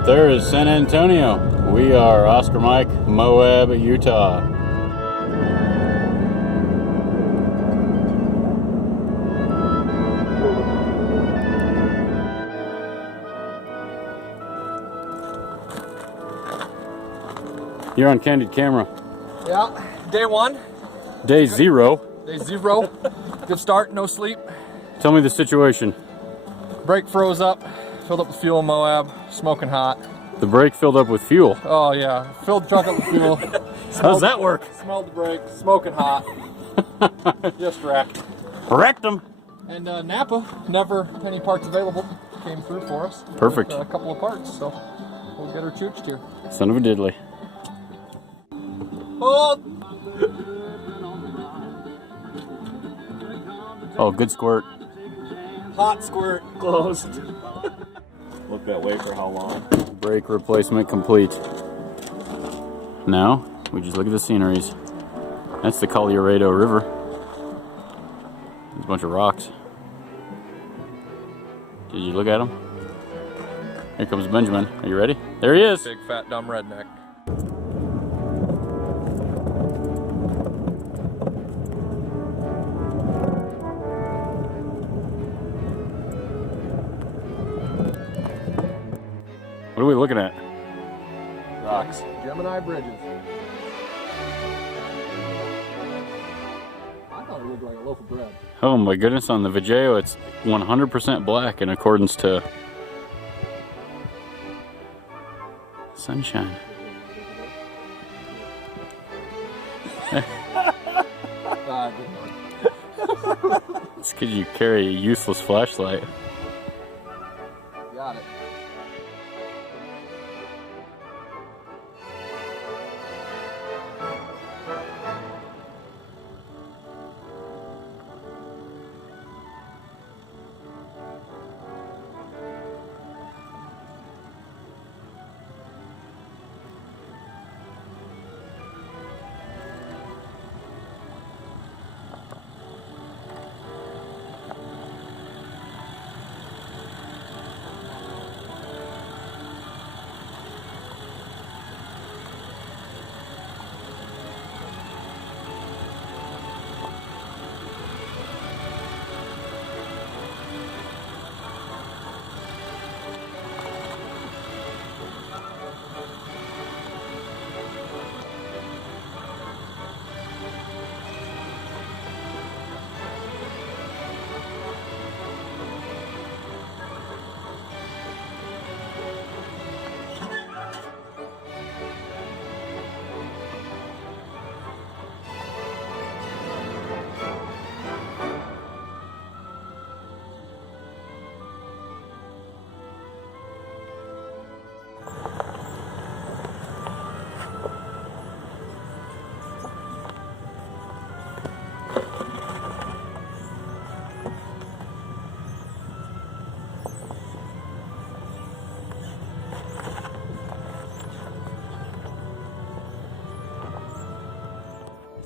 right there is San Antonio. We are Oscar Mike, Moab, Utah. You're on candid camera. Yeah, day one. Day zero. Day zero. Good start, no sleep. Tell me the situation. Brake froze up, filled up with fuel in Moab, smoking hot. The brake filled up with fuel. Oh yeah, filled the truck up with fuel. How does that work? Smelled the brake, smoking hot. Just wrecked. Wrecked them. And Napa, never any parts available, came through for us. Perfect. With, a couple of parts, so we'll get her chooched here. Son of a diddly. Oh! Oh, good squirt. Hot squirt. Closed. Look that way for how long? Brake replacement complete. Now, we just look at the sceneries. That's the Colorado River. There's a bunch of rocks. Did you look at them? Here comes Benjamin. Are you ready? There he is. Big fat dumb redneck. What are we looking at? Rocks. Gemini bridges. I thought it looked like a loaf of bread. Oh my goodness, on the video it's 100% black in accordance to sunshine. It's because you carry a useless flashlight. Got it.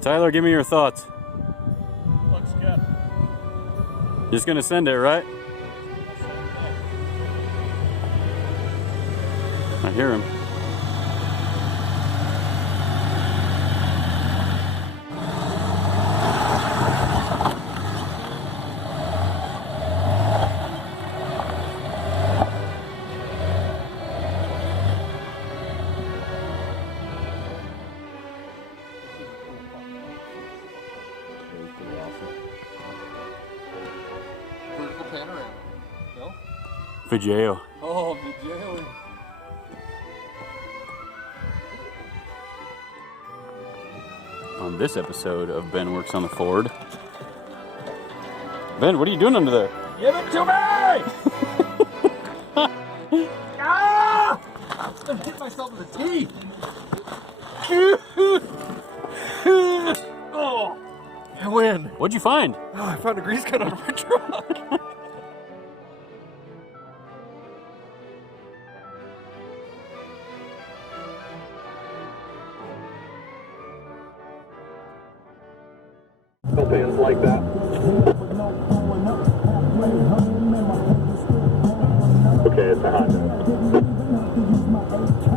Tyler, give me your thoughts. Looks good. Just gonna send it, right? I hear him. Vertical panorama. No? Video. Oh, video. On this episode of Ben Works on the Ford. Ben, what are you doing under there? Give it to me! Ah! I hit myself with a teeth. Oh, I win. What'd you find? Oh, I found a grease gun on my truck. Fans like that. Okay, it's a Honda. to use my AK.